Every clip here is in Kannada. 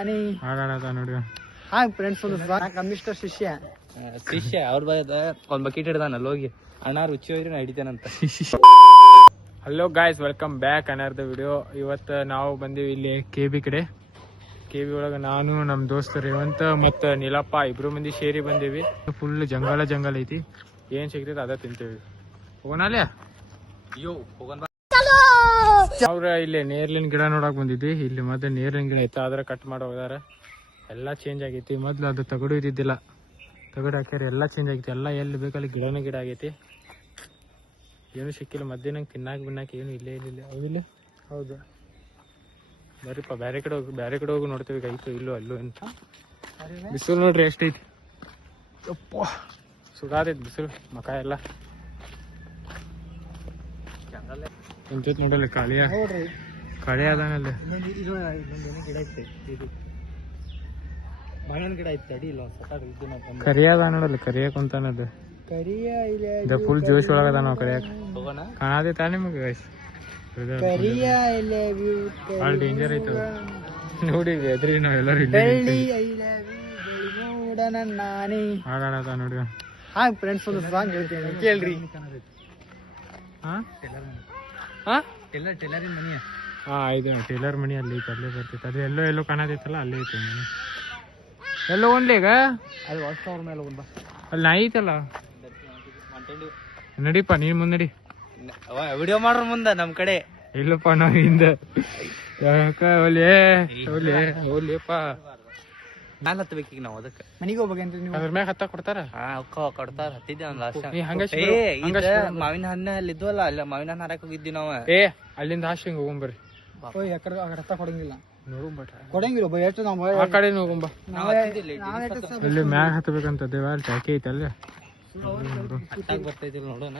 ನೋಡಿ ಫ್ರೆಂಡ್ಸ್ ಕಮ್ಮಿಸ್ಟರ್ ಶಿಷ್ಯ ಅವ್ರ ಒಂದ್ ಬಕೆಟ್ ಹಿಡ್ದಾನಲ್ಲ ಹೋಗಿ ಅಣ್ಣ ರುಚಿ ಹೋಯ್ರಿ ನಾ ಹಿಡಿತೇನಂತ. ಹಲೋ ಗಾಯ್ಸ್, ವೆಲ್ಕಮ್ ಬ್ಯಾಕ್ ಅನರ್ದ ವಿಡಿಯೋ. ಇವತ್ತು ನಾವು ಬಂದೀವಿ ಇಲ್ಲಿ KB ಕಡೆ. KB ಒಳಗೆ ನಾನು ನಮ್ಮ ದೋಸ್ತ ರೇವಂತ್ ಮತ್ತು ನೀಲಪ್ಪ ಇಬ್ರು ಮಂದಿ ಸೇರಿ ಬಂದೀವಿ. ಫುಲ್ ಜಂಗಲ ಐತಿ, ಏನ್ ಸಿಗ್ತೈತೆ ಅದ ತಿಂತೇವಿ. ಹೋಗೋಣಲ್ಲೇ ಅವ್ರ ಇಲ್ಲಿ ನೇರ್ಲಿನ ಗಿಡ ನೋಡಕ್ ಬಂದಿದ್ವಿ. ಇಲ್ಲಿ ಮತ್ತೆ ನೇರ್ಲಿನ ಗಿಡ ಐತೆ, ಆದ್ರೆ ಕಟ್ ಮಾಡಿ ಹೋದಾರ. ಎಲ್ಲ ಚೇಂಜ್ ಆಗೈತಿ. ಮೊದ್ಲು ಅದು ತಗಡು ಇದ್ದಿದ್ದಿಲ್ಲ, ತಗಡು ಹಾಕ್ಯಾರ, ಎಲ್ಲ ಚೇಂಜ್ ಆಗೈತಿ. ಎಲ್ಲ ಎಲ್ಲಿ ಬೇಕಲ್ಲಿ ಗಿಡನೇ ಗಿಡ ಆಗೈತಿ. ಏನು ಸಿಕ್ಕಿಲ್ಲ ಮಧ್ಯಾಹ್ನ ತಿನ್ನಾಕ ಏನು ಇಲ್ಲೇ ಇಲ್ಲ. ಅವಿಲ್ಲ ಹೌದು, ಬರೀಪ್ಪ ಬೇರೆ ಕಡೆ ಹೋಗಿ ನೋಡ್ತೇವೆ. ಈಗ ಐತು ಇಲ್ಲೋ ಅಲ್ಲೋ ಅಂತ. ಬಿಸಿಲು ನೋಡ್ರಿ ಎಷ್ಟೈತಿ, ಯಪ್ಪ ಸುಡಾದೈತಿ ಬಿಸಿಲು. ಮಕ ಎಲ್ಲ ಕುಂತೈತಿ ನೋಡಲ್ಲ, ಕಳೆ ಅದಾನಲ್ಲ. ಗಿಡ ಐತೆ, ಮಾವಿನ ಗಿಡ ಐತೆ. ಅಡಿ ಇಲ್ಲ ಕರಿಯ ಅದ ನೋಡಲ್ಲ, ಕರಿಯ ಕುಂತಾನದ. ಕರಿಯ ಫುಲ್ ಜೋಶ್ ಒಳಗದ ನಾವು ಕರಿಯಾಕ. ಕಾಣತೈತಾ ನಿಮ್ಗೆ? ಭಾಳ ಡೇಂಜರ್ ಐತ ನೋಡಿ. ಎದ್ರಿ ನಾವೆಲ್ಲರೂ ಹಾಡಾಡತ ನೋಡಿ. ಫ್ರೆಂಡ್ಸ್ ಒಂದು ಸಾಂಗ್ ಹೇಳ್ತೀನಿ ಕೇಳ್ರಿ. ಟೇಲರಿನ ಮನಿ. ಇದು ಟೇಲರ್ ಮನಿ ಅಲ್ಲಿ ಐತೆ, ಅಲ್ಲೇ ಬರ್ತೈತೆ. ಅದು ಎಲ್ಲೋ ಕಾಣತೈತಲ್ಲ, ಅಲ್ಲೇ ಐತೆ ಮನಿ. ಎಲ್ಲೋ ಒಂದ್ಲೇಗ ಅಲ್ಲಿ ವಾಚ್ ಟವರ್ ಮೇಲೆ ಹೋಗ್ಬಾ. ಅಲ್ಲಿ ನಾ ಐತಲ್ಲ, ನಡಿಪ್ಪ ನೀನ್ ಮುಂದಡಿ. ವಿಡಿಯೋ ಮಾಡ್ರ ಮುಂದ ನಮ್ ಕಡೆ. ಇಲ್ಲಪ್ಪ ನಾವ್ ಹಿಂದ ಓಲೇಪ್ಪ ಮ್ಯಾಲ ಹತ್ತಬೇಕೀಗ ನಾವು. ಅದಕ್ಕೆ ಮನಿಗೆ ಹೋಗ್ಬೇಕೇನ್ರಿ ನೀವು? ಅದ್ರ ಮ್ಯಾಗ ಹತ್ತ ಕೊಡ್ತಾರ. ಕೊಡ್ತಾರ. ಹತ್ತಿದ್ದೆ ಅವ್ನು ಲಾಸ್ಟ್ ಮಾವಿನ ಹಣ್ಣ ಅಲ್ಲಿ ಇದ್ವಲ್ಲ, ಅಲ್ಲ ಮಾವಿನ ಹಣ್ಣು ಹಾರಕ್ ಹೋಗಿದ್ವಿ ನಾವು. ಅಲ್ಲಿಂದ ಹಾಶಿಂಗ್ ಹೋಗೊಂಬರ್ರಿ. ಹತ್ತ ಕೊಡಂಗಿಲ್ಲ, ನೋಡುಂಬಟ್ಟ ಕೊಡಂಗಿಲ್ಲ. ಎಷ್ಟು ನಾವು ಆ ಕಡೆ ಹೋಗೊಂಬ. ಇಲ್ಲಿ ಮ್ಯಾಗ ಹತ್ತಬೇಕಂತ ದೇವಾಲ ಟ್ಯಾಕಿ ಐತೆ ಅಲ್ಲೇ. ಬರ್ತೈತಿಲ್ಲ ನೋಡೋಣ.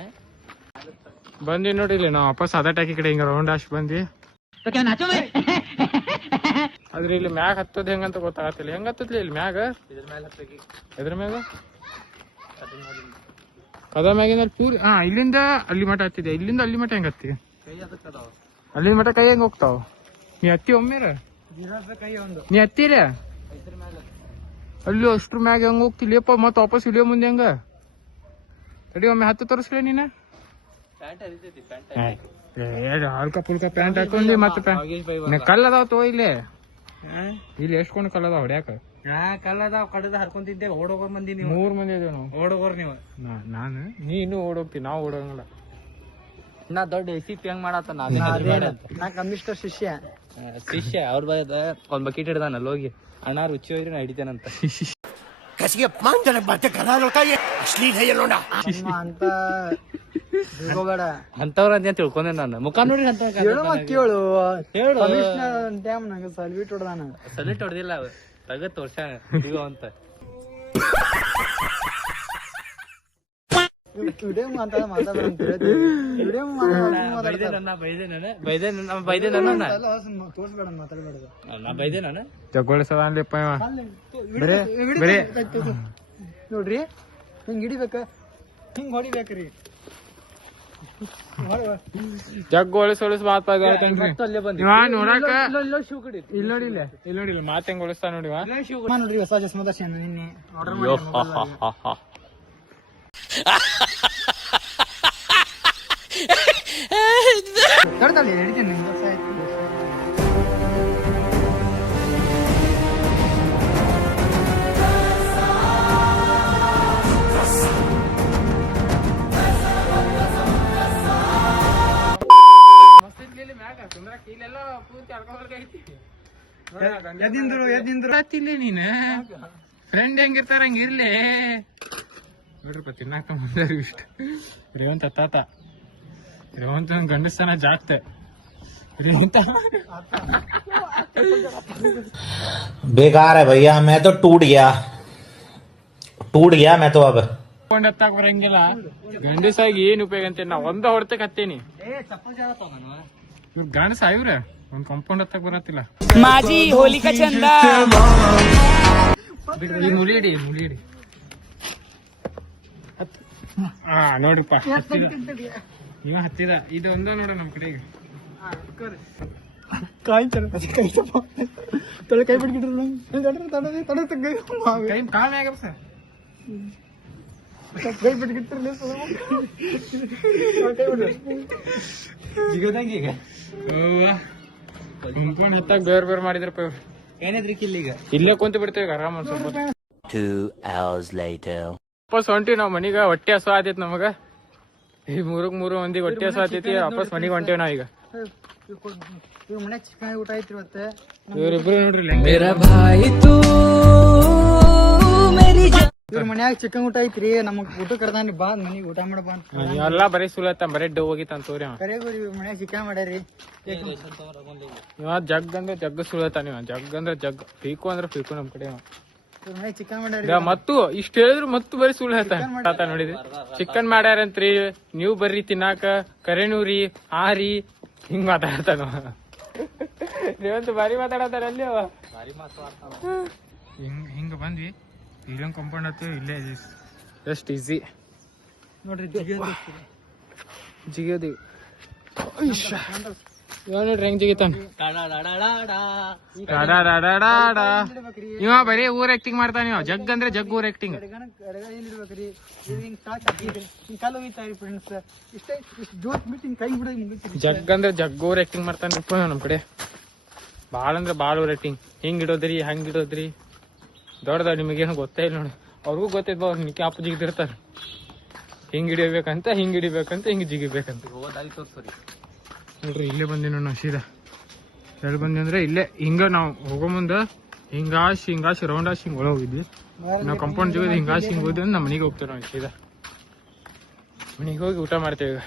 ಬಂದಿ ನೋಡಿ ಇಲ್ಲಿ ನಾವು ವಾಪಸ್ ಅದ ಟ್ಯಾಕಿ ಕಡೆ ಹಿಂಗ ರೌಂಡ್ ಹಾಶ್ ಬಂದಿ. ಆದ್ರೆ ಇಲ್ಲಿ ಮ್ಯಾಗ ಹತ್ತದ ಹೆಂಗಂತ ಗೊತ್ತಾಗತ್ತಿಲ್ಲ. ಹೆಂಗ ಹತ್ತದ್ಲಿ ಇಲ್ಲಿ ಮ್ಯಾಗ? ಎದ್ರ ಮ್ಯಾಗ? ಕದ ಮ್ಯಾಗಿನ ಪೂರಿ. ಇಲ್ಲಿಂದ ಅಲ್ಲಿ ಮಠ ಹತ್ತಿದೆ. ಇಲ್ಲಿಂದ ಅಲ್ಲಿ ಮಠ ಹೆಂಗ ಹತ್ತಿ? ಅಲ್ಲಿ ಮಠ ಕೈ ಹೆಂಗ ಹೋಗ್ತಾವ? ನೀ ಹತ್ತಿ ಒಮ್ಮೆರ? ನೀ ಹತ್ತಿರ ಅಲ್ಲಿ ಅಷ್ಟ್ರ ಮ್ಯಾಗ ಹೆಂಗ ಹೋಗ್ತಿಲ್ಲಪ್ಪ? ಮತ್ ವಾಪಸ್ ಇಳಿಯೋ ಮುಂದೆ ಹೆಂಗ? ತಡಿ ಒಮ್ಮೆ ಹತ್ತು ತೋರಿಸ್ಲೇ ನೀನ. ಹಲ್ಕ ಪುಲ್ಕ ಪ್ಯಾಂಟ್ ಹಾಕೊಂಡಿ ಮತ್ತೆ ಕಲ್ಲದಾವ್ ತೋ ಇಲ್ಲಿ. ಇಲ್ಲಿ ಎಷ್ಟ್ಕೊಂಡು ಕಲ್ಲದಾವ್ ಹೊಡ್ಯಾಕ? ಕಲ್ಲದಾವ್ ಕಡದ ಹರ್ಕೊಂತಿದ್ದೆ. ಓಡೋಗೋರ್ ಮಂದಿ ನೀವು. 3 ಮಂದಿ ಇದೇವ್ ನಾವು. ಓಡೋಗೋರ್ ನೀವು. ನಾನು ನೀ ಇನ್ನೂ ಓಡೋಗ್ತಿ, ನಾವು ಓಡೋಂಗಿಲ್ಲ. ನಾ ದೊಡ್ಡ ಎಸಿಪಿ ಹೆಂಗ್ ಮಾಡತ್ತ? ನಾ ಕಮ್ಮಿಸ್ಟರ್ ಶಿಷ್ಯ ಅವ್ರ ಒಂದ್ ಬಕೆಟ್ ಹಿಡ್ದಾನಲ್ಲ ಹೋಗಿ ಅಣ್ಣ ರುಚಿ ಹೋಯ್ರಿ ನಾ ಹಿಡಿತೇನಂತ. ಅಂತವ್ರ ಅಂತ ತಿಳ್ಕೊಂಡೆ ನಾನು. ಮುಖ ನೋಡಿ ಕೇಳು. ಸಲ್ಯೂಟ್ ಹೊಡೆದಿಲ್ಲ, ತಗತ್ ವರ್ಷ ಅಂತ. ಜಗ್ಗೊಳಿಸದಪ್ಪ ನೋಡ್ರಿ, ಹಿಂಗ್ ಹಿಡಿಬೇಕ, ಹಿಂಗ್ ಹೊಡಿಬೇಕ್ರಿ. ಜಗ್ಗೊಳಿಸೊಳಿಸ್ ಮಾತಾಡ ನೋಡಾಕ ಇಲ್ಲಿ ನೋಡಿಲ್ಲ ಮಾತು ಹೆಂಗ್ ಒಳಿಸ್ತಾ ನೋಡಿವ. ನೋಡ್ರಿ ಹೊಸ ಚಸ್ಮಾ ದರ್ಶನ ನಿನ್ನೆ ಆರ್ಡರ್ ಮಾಡಿ ಹಿಡಿತೀನಿ. ನೀನ್ ಫ್ರೆಂಡ್ ಹೆಂಗಿರ್ತಾರ ಹಂಗಿರ್ಲಿ ನೋಡ್ರಿಪ್ಪ. ತಿನ್ನಾಕ ಬಂದಾರ ಇಷ್ಟ. ರೇವಂತ ತಾತ ರೇವಂತ ಗಂಡಸ್ತಾನ ಜಾಸ್ತಿ. बेकार है भैया, मैं तो टूट गया मैं तो अब. ಹತ್ತಾಕ ಬರಂಗಿಲ್ಲ. ಗಂಡಸಾಗಿ ಏನ್ ಉಪಯೋಗ ಅಂತ ನಾ ಒಂದ ಹೊಡ್ತಕ್ ಹತ್ತೇನಿ. ಇವ್ರ ಗಂಡಸ ಇವ್ರ ಒಂದ್ ಕಂಪೌಂಡ್ ಹತ್ತಕ್ ಬರತ್ತಿಲ್ಲ. ಮಾಜಿ ಹೋಲಿಕಾ ಚಂದ ಮುಲಿ ಇಡಿ ನೋಡ್ರಿಪ್ಪ. ನೀವ ಹತ್ತಿದ ಇದು ಒಂದ ನೋಡ ನಮ್ ಕಡೆಗೆ. ಕಾಯ್ತಾರ ಕೈ ತಪ್ಪ ತೊಳೆ ಕೈ ಬಿಟ್ಬಿಟ್ರು ಕೈ ಕಾಲ್ ಮ್ಯಾಗ ಸರ್ ಕೈ ಬಿಟ್ಬಿಟ್ಟಿರ್ಲಿ ಕೈ ಬಿಡ್ರಿ ಜಿಗೋದಂಗ ಈಗ ಕುಂತ್ಕೊಂಡ್ ಹತ್ತಾಗ ಬೇರೆ ಮಾಡಿದ್ರಪ್ಪ ಇವ್ರು. ಏನಿದ್ರಿ ಕಿಲ್ಲಿಗ ಇಲ್ಲೇ ಕುಂತ ಬಿಡ್ತೇವೆ ಈಗ ಆರಾಮ ಸ್ವಲ್ಪ 2 hours later. ವಾಪಸ್ ಹೊಂಟಿವಿ ನಾವ್ ಮನಿಗ ಹೊಟ್ಟೆ ಹಸು ಆತೈತಿ ನಮಗ ಈ ಮೂರು ಮಂದಿಗೆ ಹೊಟ್ಟೆ ಹಸು ಆತೈತಿ ವಾಪಸ್ ಮನಿಗೆ ಹೊಂಟೇವ್ ನಾವ್ ಈಗ ಇವ್ರ ಮನ್ಯಾಗ ಚಿಕನ್ ಊಟ ಐತ್ರಿ ಇವತ್ತು ಇವ್ರಿಬ್ರು ನೋಡ್ರಿ ಇವ್ರ ಮನ್ಯಾಗ ಚಿಕನ್ ಊಟ ಐತ್ರಿ ನಮಗ್ ಊಟ ಕರ್ದಾನ್ರಿ ಬಾ ಮನಿಗ್ ಊಟ ಮಾಡ ಬಾ ಅಂತ ಎಲ್ಲಾ ಬರೀ ಸುಲತ್ತ ಬರೀ ಡವ್ ಹೋಗಿತ್ತ ತೋರಿ ಅವ ಕರೆ ಇವ್ರ ಮನ್ಯಾಗ ಚಿಕನ್ ಮಾಡ್ಯಾರಿ ಇವ ಜಗ್ ಅಂದ್ರೆ ಜಗ್ ಸುಳತಾನ ಇವ ಜಗ್ ಅಂದ್ರೆ ಜಗ್ ಪೀಕು ಅಂದ್ರೆ ಪೀಕು ನಮ್ ಕಡೆ ಇವ. ಇವ್ರ ಮನ್ಯಾಗ ಚಿಕನ್ ಮಾಡ್ಯಾರಿ ಈಗ ಮತ್ತು ಇಷ್ಟ ಹೇಳಿದ್ರು ಮತ್ತು ಬರೀ ಸುಳ್ಳು ಹೇಳ್ತಾನ ನೋಡಿದ್ರಿ ಚಿಕನ್ ಮಾಡ್ಯಾರಂತ್ರಿ ನೀವ್ ಬರ್ರಿ ತಿನ್ನಾಕ ಕರೆನೂರಿ ಹಾರಿ ಹಿಂಗ್ ಮಾತಾಡ್ತಾನ ನೀವಂತೂ ಬಾರಿ ಮಾತಾಡತಾರ ಅಲ್ಲಿ ಅವ ಹಿಂಗ ಬಂದ್ವಿ ಇಲ್ಲೊಂದ್ ಕಂಪೌಂಡ್ ಹತ್ತು ಇಲ್ಲೇ ಜಸ್ಟ್ ಈಸಿ ನೋಡ್ರಿ ಜಿಗಿಯೋದಿ ನೋಡ್ರಿ ಹೆಂಗ್ ಜಿಗಿತಾನ ಇವ ಬರೀ ಊರ್ ಆಕ್ಟಿಂಗ್ ಮಾಡ್ತಾನ ಇವ ಜಗ್ ಅಂದ್ರೆ ಜಗ್ ಊರ್ ಆಕ್ಟಿಂಗ್ ಇಡ್ಬೇಕ್ರಿ ಹಿಂಗ್ ಸಾಕ್ ಹಾಕಿದ್ರಿ ಹಿಂಗ್ ಕಾಲು ಹೋಯ್ತಾರಿ ಫ್ರೆಂಡ್ಸ್ ಇಷ್ಟ ಜೋತ್ ಬಿಟ್ಟು ಹಿಂಗ್ ಕೈ ಬಿಡೋದು ಮುಗಿತ್ರಿ ಜಗ್ ಅಂದ್ರೆ ಜಗ್ ಊರ್ ಆಕ್ಟಿಂಗ್ ಮಾಡ್ತಾನ ನಮ್ ಕಡೆ ಬಾಳ ಅಂದ್ರೆ ಬಾಳ ಊರ್ ಆಕ್ಟಿಂಗ್ ಹಿಂಗ್ ಇಡೋದ್ರಿ ಹಂಗ್ ಇಡೋದ್ರಿ ದೊಡ್ಡದ ನಿಮಗೇನು ಗೊತ್ತೇ ಇಲ್ಲ ನೋಡಿ ಅವ್ರಿಗೂ ಗೊತ್ತಿದ್ಬ ಅವ್ರು ನಿಕ್ಕಿ ಅಪ್ಪ ಜಿಗಿದಿರ್ತಾರ ಹಿಂಗ್ ಹಿಡಿಬೇಕಂತ ಹಿಂಗ್ ಹಿಡಿಬೇಕಂತ ಹಿಂಗ್ ಜಿಗಿಬೇಕಂತ ನೋಡ್ರಿ ಇಲ್ಲೇ ಬಂದಿನ ನಾವು ಸೀದಾ ಎಲ್ಲಿ ಬಂದ್ವಿ ಅಂದ್ರೆ ಇಲ್ಲೇ ಹಿಂಗ ನಾವು ಹೋಗೋ ಮುಂದ ಹಿಂಗಾಶಿ ರೌಂಡ್ ಆಶಿ ಹಿಂಗ್ ಒಳಗೆ ಹೋಗಿದ್ವಿ ನಾವು ಕಂಪೌಂಡ್ ಜಿಗೋದು ಹಿಂಗಾಶಿ ಹಿಂಗ್ ಹೋದ್ವಿ ಅಂದ್ರೆ ನಮ್ಮ ಮನೆಗೆ ಹೋಗ್ತೇವೆ ನಾವು ಸೀದಾ ಮನೆಗೆ ಹೋಗಿ ಊಟ ಮಾಡ್ತೇವೆ ಈಗ